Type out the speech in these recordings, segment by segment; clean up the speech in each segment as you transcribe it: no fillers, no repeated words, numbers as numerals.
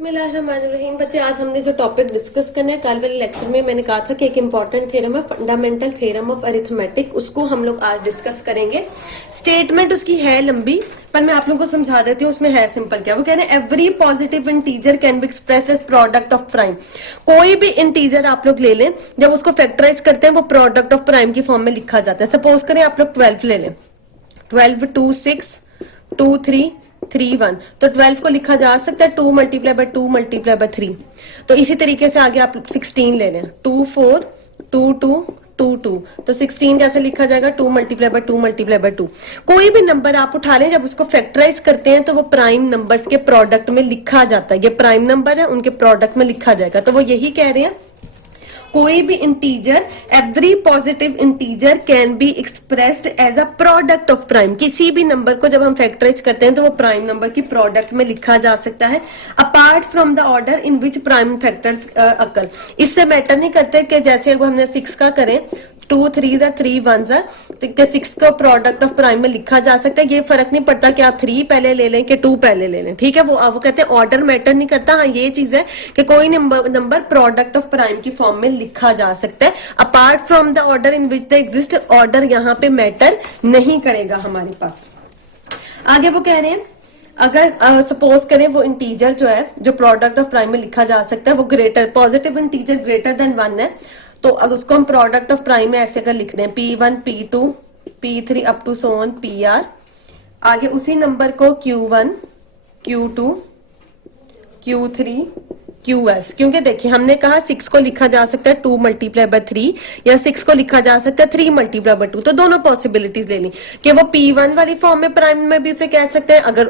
बिस्मिल्लाहिर्रहमानिर्रहीम। बच्चे, आज हमने जो टॉपिक डिस्कस करना है, कल वाले लेक्चर में मैंने कहा था कि एक इंपॉर्टेंट थ्योरम है फंडामेंटल थ्योरम ऑफ अरिथमेटिक, उसको हम लोग आज डिस्कस करेंगे। स्टेटमेंट उसकी है लंबी, पर मैं आप लोगों को समझा देती हूँ उसमें है सिंपल। क्या वो कह रहे हैं? Every positive integer can be express as product of prime. कोई भी इंटीजर आप लोग ले लें, जब उसको फैक्टराइज करते हैं वो प्रोडक्ट ऑफ प्राइम की फॉर्म में लिखा जाता है। सपोज करें आप लोग 12 ले लें, 12 2 6 2 3 3 1, तो 12 को लिखा जा सकता है 2 मल्टीप्लाई बाय 2 मल्टीप्लाई बाय 3। तो इसी तरीके से आगे आप 16 ले लें, 2 4 2 2 2 2, तो 16 कैसे लिखा जाएगा? 2 मल्टीप्लाई बाय 2 मल्टीप्लाई बाय 2। कोई भी नंबर आप उठा लें, जब उसको फैक्टराइज करते हैं तो वो प्राइम नंबर्स के प्रोडक्ट में लिखा जाता है। ये प्राइम नंबर है, उनके प्रोडक्ट में लिखा जाएगा। तो वो यही कह रहे हैं, कोई भी integer, every positive integer can be expressed as a product of prime. किसी भी नंबर को जब हम फैक्टराइज करते हैं तो वो प्राइम नंबर की प्रोडक्ट में लिखा जा सकता है, apart from the order in which prime factors occur. इससे मैटर नहीं करते कि जैसे अब हमने 6 का करें, 2 3 3 1 तो 6 को प्रोडक्ट ऑफ प्राइम में लिखा जा सकता है। ये फर्क नहीं पड़ता कि आप 3 पहले ले लें कि 2 पहले ले लें, ठीक है। वो कहते हैं ऑर्डर मैटर नहीं करता। हाँ, ये चीज है कि कोई नंबर प्रोडक्ट ऑफ प्राइम की फॉर्म में लिखा जा सकता है, apart from the order in which the exist. Order यहाँ पे मैटर नहीं करेगा हमारे पास। आगे वो कह रहे हैं, अगर सपोज करें वो इंटीजर जो है, जो प्रोडक्ट ऑफ प्राइम में लिखा जा सकता है, वो greater, positive integer greater than 1 है, तो अगर उसको हम प्रोडक्ट ऑफ प्राइम में ऐसे कर लिखते हैं, P1 P2 P3 up to so on PR। आगे उसी नंबर को Q1 Q2 Q3 QS, क्योंकि देखिए हमने कहा 6 को लिखा जा सकता है 2 मल्टीप्लाई बाय 3, या 6 को लिखा जा सकता है 3 मल्टीप्लाई बाय 2। तो दोनों पॉसिबिलिटीज ले ली कि वो P1 वाली फॉर्म में प्राइम में भी उसे कह सकते हैं, अगर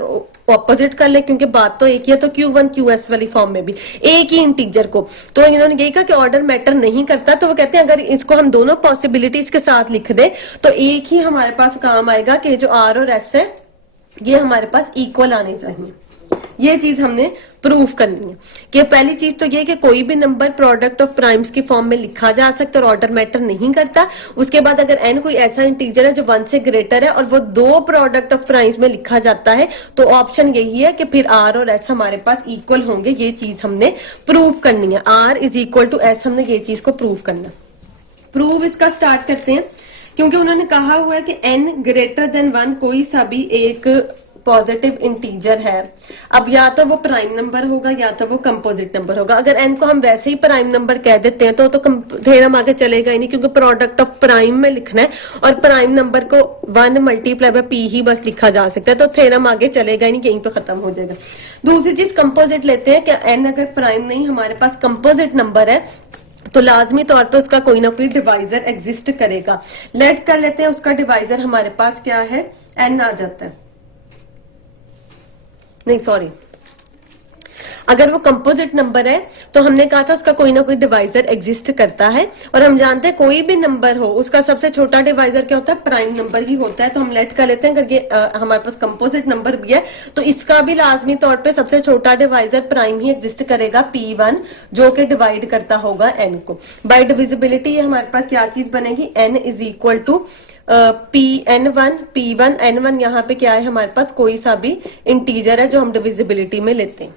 ऑपोजिट कर ले, क्योंकि बात तो एक ही है, तो Q1 QS वाली फॉर्म में भी एक ही इंटीजर को। तो इन्होंने यही कहा कि ऑर्डर मैटर नहीं करता। तो वो कहते हैं अगर इसको हम दोनों पॉसिबिलिटीज के साथ लिख दे तो एक ही हमारे पास काम आएगा कि जो R और S है ये हमारे पास इक्वल आने चाहिए। ये चीज हमने प्रूफ करनी है कि पहली चीज तो ये कि कोई भी नंबर प्रोडक्ट ऑफ प्राइम्स की फॉर्म में लिखा जा सकता है और ऑर्डर मैटर नहीं करता। उसके बाद अगर n कोई ऐसा इंटीजर है जो 1 से ग्रेटर है और वो 2 प्रोडक्ट ऑफ प्राइम्स में लिखा जाता है, तो ऑप्शन यही है कि फिर R और S हमारे पास इक्वल होंगे। ये चीज हमने प्रूफ करनी है, R is equal to S, हमने ये चीज को प्रूफ करना। प्रूफ इसका स्टार्ट करते हैं, क्योंकि उन्होंने कहा हुआ है कि n ग्रेटर देन 1 कोई सा भी एक पॉजिटिव इंटीजर है। अब या तो वो प्राइम नंबर होगा या तो वो कंपोजिट नंबर होगा। अगर n को हम वैसे ही प्राइम नंबर कह देते हैं तो थ्योरम आगे चलेगा ही नहीं, क्योंकि प्रोडक्ट ऑफ प्राइम में लिखना है और प्राइम नंबर को 1 मल्टीप्लाई बाय p ही बस लिखा जा सकता है, तो थ्योरम आगे चलेगा ही नहीं, यहीं पे खत्म हो जाएगा। दूसरी चीज कंपोजिट लेते हैं कि n अगर प्राइम नहीं, हमारे पास कंपोजिट नंबर है, तो लाजमी तौर पे उसका कोई ना कोई डिवाइजर एग्जिस्ट करेगा। लेट कर लेते हैं उसका डिवाइजर हमारे पास क्या है, n आ जाता है। नहीं सॉरी, अगर वो कंपोजिट नंबर है तो हमने कहा था उसका कोई ना कोई डिवाइजर एग्जिस्ट करता है, और हम जानते हैं कोई भी नंबर हो उसका सबसे छोटा डिवाइजर क्या होता है? प्राइम नंबर ही होता है। तो हम लेट कर लेते हैं, अगर ये हमारे पास कंपोजिट नंबर भी है तो इसका भी लाजमी तौर पे सबसे छोटा डिवाइजर प्राइम ही एग्जिस्ट करेगा, P1, जो कि डिवाइड करता होगा n को। बाय डिविजिबिलिटी ये हमारे पास क्या चीज बनेगी, n is equal to N1 P1 N1, यहाँ पे क्या है हमारे पास? कोई सा भी इंटीजर है जो हम डिविजिबिलिटी में लेते हैं,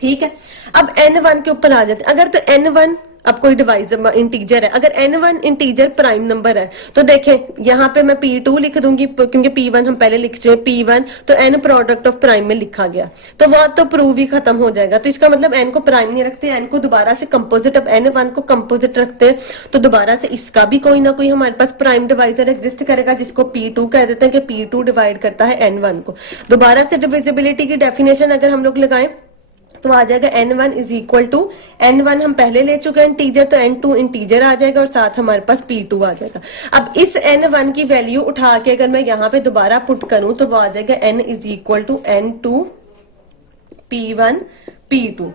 ठीक है। अब N1 के ऊपर आ जाते हैं। अगर तो N1 अब कोई डिवाइजर इंटीजर है, अगर N1 इंटीजर प्राइम नंबर है तो देखें यहाँ पे मैं P2 लिख दूंगी, क्योंकि P1 हम पहले लिख रहे हैं, P1 तो N प्रोडक्ट ऑफ प्राइम में लिखा गया, तो वो तो प्रूव ही खत्म हो जाएगा। तो इसका मतलब N को प्राइम नहीं रखते, N को दोबारा से कंपोजिट, अब N1 को कंपोजिट रखते हैं तो दोबारा से इसका भी कोई ना कोई हमारे पास प्राइम डिवाइजर एग्जिस्ट करेगा, जिसको P2 कह देते हैं कि P2 डिवाइड करता है N1 को। दोबारा से डिविजिबिलिटी की डेफिनेशन अगर हम लोग लगाएं तो आ जाएगा N1 is equal to, N1 हम पहले ले चुके हैं इंटीजर, तो N2 इंटीजर आ जाएगा और साथ हमारे पास P2 आ जाएगा। अब इस N1 की वैल्यू उठा के अगर मैं यहाँ पे दोबारा पुट करूं तो वो आ जाएगा N is equal to N2 P1 P2।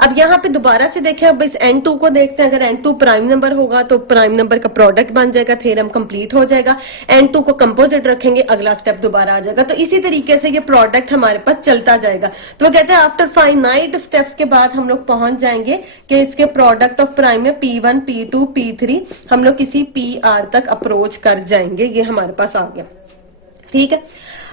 अब यहाँ पे दोबारा से देखें, अब इस N2 को देखते हैं। अगर N2 प्राइम नंबर होगा तो प्राइम नंबर का प्रोडक्ट बन जाएगा, थ्योरम कंप्लीट हो जाएगा। N2 को कंपोजिट रखेंगे, अगला स्टेप दोबारा आ जाएगा। तो इसी तरीके से ये प्रोडक्ट हमारे पास चलता जाएगा। तो वो कहते हैं आफ्टर फाइनाइट स्टेप्स के बाद हम लोग पहुंच जाएंगे कि इसके प्रोडक्ट ऑफ प्राइम में P1 P2 P3 हम लोग किसी PR तक अप्रोच कर जाएंगे। ये हमारे पास आ गया, ठीक है।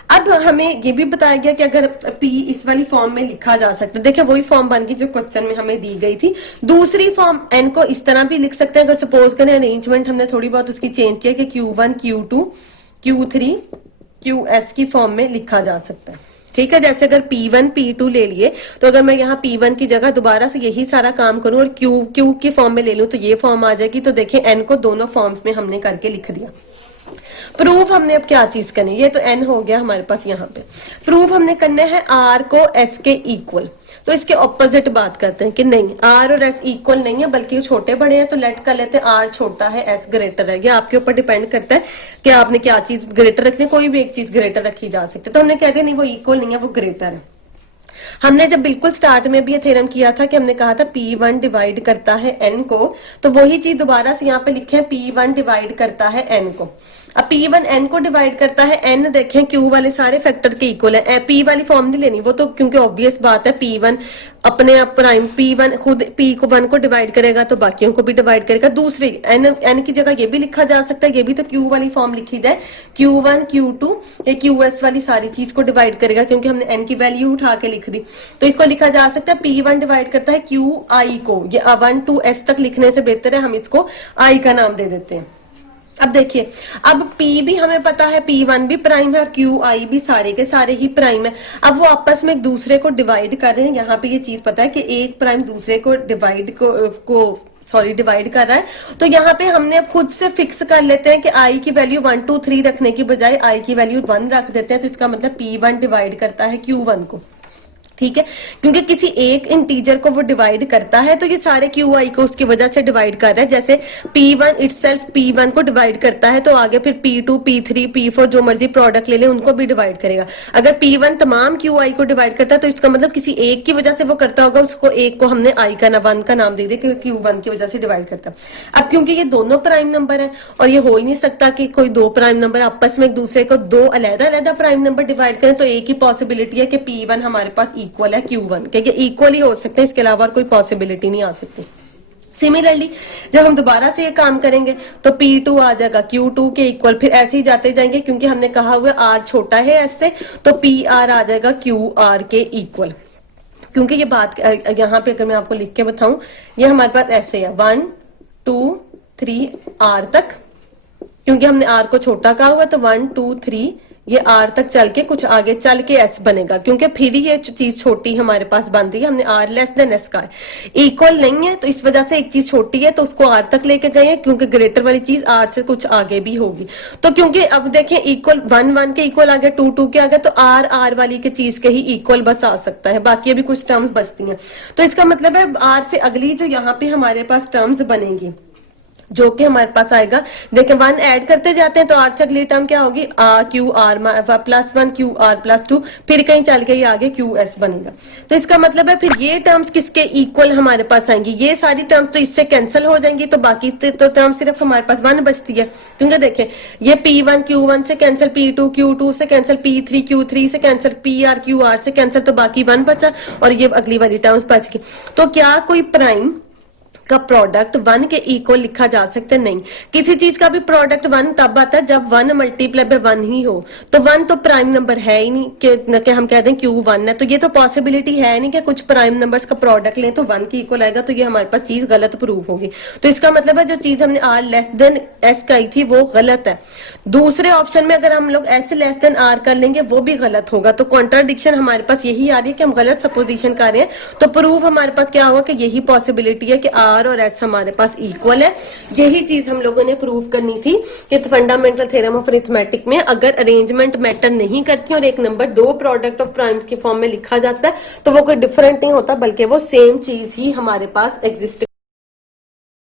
अब हमें ये भी बताया गया कि अगर p इस वाली फॉर्म में लिखा जा सकता है, देखिए वही फॉर्म बन गई जो क्वेश्चन में हमें दी गई थी। दूसरी फॉर्म n को इस तरह भी लिख सकते हैं, अगर सपोज करें अरेंजमेंट हमने थोड़ी बहुत उसकी चेंज किया कि Q1 Q2 Q3 QS की फॉर्म में लिखा जा सकता है। ठीक है, जैसे अगर P1 P2 ले लिए तो अगर मैं यहाँ P1 की जगह दोबारा से यही सारा काम करूं और Q की फॉर्म में ले लूं तो ये फॉर्म आ जाएगी। तो देखिए n को दोनों फॉर्म्स में हमने करके लिख दिया। प्रूफ हमने अब क्या चीज करनी, ये तो n हो गया हमारे पास यहाँ पे। प्रूफ हमने करने हैं r को s के इक्वल। तो इसके ऑपोजिट बात करते हैं कि नहीं r और s इक्वल नहीं है बल्कि छोटे बड़े हैं, तो लेट कर लेते हैं r छोटा है s ग्रेटर है। ये आपके ऊपर डिपेंड करता है कि आपने क्या चीज ग्रेटर रखनी है, कोई भी एक चीज ग्रेटर रखी जा सकती है। तो हमने कहते हैं नहीं वो इक्वल नहीं है, वो ग्रेटर है। हमने जब बिल्कुल स्टार्ट में भी ये थ्योरम किया था कि हमने कहा था P1 डिवाइड करता है n को, तो वही चीज दोबारा से यहाँ पे लिखे हैं P1 डिवाइड करता है n को। अब P1 n को डिवाइड करता है, n देखें Q वाले सारे फैक्टर के इक्वल है। P वाली फॉर्म नहीं लेनी, वो तो क्योंकि ऑब्वियस बात है P1 अपने आप प्राइम P1 खुद P को 1 को डिवाइड करेगा तो बाकियों को भी डिवाइड करेगा। दूसरी n की जगह ये भी लिखा जा सकता है, ये भी तो Q वाली फॉर्म लिखी जाए, Q1 Q2 या QS वाली सारी चीज को डिवाइड करेगा क्योंकि हमने n की वैल्यू उठा के लिख दी। तो इसको लिखा जा सकता है P1 डिवाइड करता है QI को। ये 1 to S तक लिखने से बेहतर है हम इसको I का नाम दे देते हैं। अब देखिए, अब P भी हमें पता है P1 भी प्राइम है और QI भी सारे के सारे ही प्राइम है। अब वो आपस में एक दूसरे को डिवाइड कर रहे हैं। यहाँ पे ये चीज पता है कि एक प्राइम दूसरे को डिवाइड कर रहा है। तो यहाँ पे हमने अब खुद से फिक्स कर लेते हैं कि I की वैल्यू 1 2 3 रखने की बजाय I की वैल्यू 1 रख देते हैं। तो इसका मतलब P1 डिवाइड करता है Q1 को। ठीक है, क्योंकि किसी एक इंटीजर को वो डिवाइड करता है तो ये सारे QI को उसकी वजह से डिवाइड कर रहा है। जैसे P1 इटसेल्फ P1 को डिवाइड करता है तो आगे फिर P2 P3 P4 जो मर्जी प्रोडक्ट ले ले उनको भी डिवाइड करेगा। अगर P1 तमाम QI को डिवाइड करता है तो इसका मतलब किसी एक की वजह से वो करता होगा, उसको एक को हमने I का 1 का नाम दे दिया क्योंकि Q1 की वजह से डिवाइड करता है। अब क्योंकि ये दोनों प्राइम नंबर है और ये हो ही नहीं सकता कि कोई दो प्राइम नंबर आपस में एक दूसरे को दो अलग-अलग प्राइम नंबर डिवाइड करें, तो एक ही पॉसिबिलिटी है कि P1 हमारे पास इक्वल है Q1 के, इक्वल ही हो सकते हैं, इसके अलावा कोई पॉसिबिलिटी नहीं आ सकती। सिमिलरली जब हम दोबारा से ये काम करेंगे तो P2 आ जाएगा Q2 के इक्वल, फिर ऐसे ही जाते जाएंगे क्योंकि हमने कहा हुआ R छोटा है S से, तो PR आ जाएगा QR के इक्वल। क्योंकि ये बात यहाँ पे अगर मैं आपको लिख के बताऊं, ये हमारे पास ऐसे है 1 2 3 R तक, क्योंकि हमने R को छोटा कहा हुआ तो 1 2 3 ये R तक चल के कुछ आगे चल के S बनेगा, क्योंकि फिर ही ये चीज छोटी हमारे पास बन रही है। हमने R लेस देन S का है, इक्वल नहीं है तो इस वजह से एक चीज छोटी है तो उसको R तक लेके गए हैं, क्योंकि ग्रेटर वाली चीज R से कुछ आगे भी होगी। तो क्योंकि अब देखें इक्वल 1 1 के इक्वल आ गया, 2 2 के आ गया, तो R वाली के चीज के ही इक्वल बस आ सकता है, बाकी अभी कुछ टर्म्स बचती हैं। तो इसका मतलब है R से अगली जो यहाँ पे हमारे पास टर्म्स बनेंगी जो कि हमारे पास आएगा, देखें 1 ऐड करते जाते हैं तो R से अगली टर्म क्या होगी QR प्लस 1 QR प्लस 2, फिर कहीं चल के ये आगे QS बनेगा। तो इसका मतलब है फिर ये टर्म्स किसके इक्वल हमारे पास आएंगी, ये सारी टर्म्स तो इससे कैंसिल हो जाएंगी, तो बाकी तो टर्म सिर्फ हमारे पास 1 बचती है। क्योंकि देखें ये P1 Q1 से कैंसिल, P2 Q2 से कैंसिल, P3 Q3 से कैंसिल, PR QR से कैंसिल, तो बाकी 1 बचा और ये अगली वाली टर्म्स बच गई। तो क्या कोई प्राइम का प्रोडक्ट 1 के इक्वल लिखा जा सकता है? नहीं। किसी चीज का भी प्रोडक्ट 1 तब आता है जब 1 मल्टीप्लाई बाय 1 ही हो, तो 1 तो प्राइम नंबर है ही नहीं कि हम कह दें Q1 है, तो ये तो पॉसिबिलिटी है नहीं कि कुछ प्राइम नंबर्स का प्रोडक्ट लें तो 1 के इक्वल आएगा, तो ये हमारे पास चीज गलत प्रूफ होगी। तो इसका मतलब है जो चीज हमने R लेस देन S कही थी वो गलत है। दूसरे ऑप्शन में अगर हम लोग S लेस देन R कर लेंगे वो भी गलत होगा। तो कॉन्ट्राडिक्शन हमारे पास यही आ रही है कि हम गलत सपोजिशन कर रहे हैं। तो प्रूफ हमारे पास क्या होगा कि यही पॉसिबिलिटी है कि R और S हमारे पास इक्वल है। यही चीज हम लोगों ने प्रूव करनी थी कि फंडामेंटल थ्योरम ऑफ अरिथमेटिक में अगर अरेंजमेंट मैटर नहीं करती और एक नंबर दो प्रोडक्ट ऑफ प्राइम के फॉर्म में लिखा जाता है तो वो कोई डिफरेंट नहीं होता, बल्कि वो सेम चीज ही हमारे पास एग्जिस्ट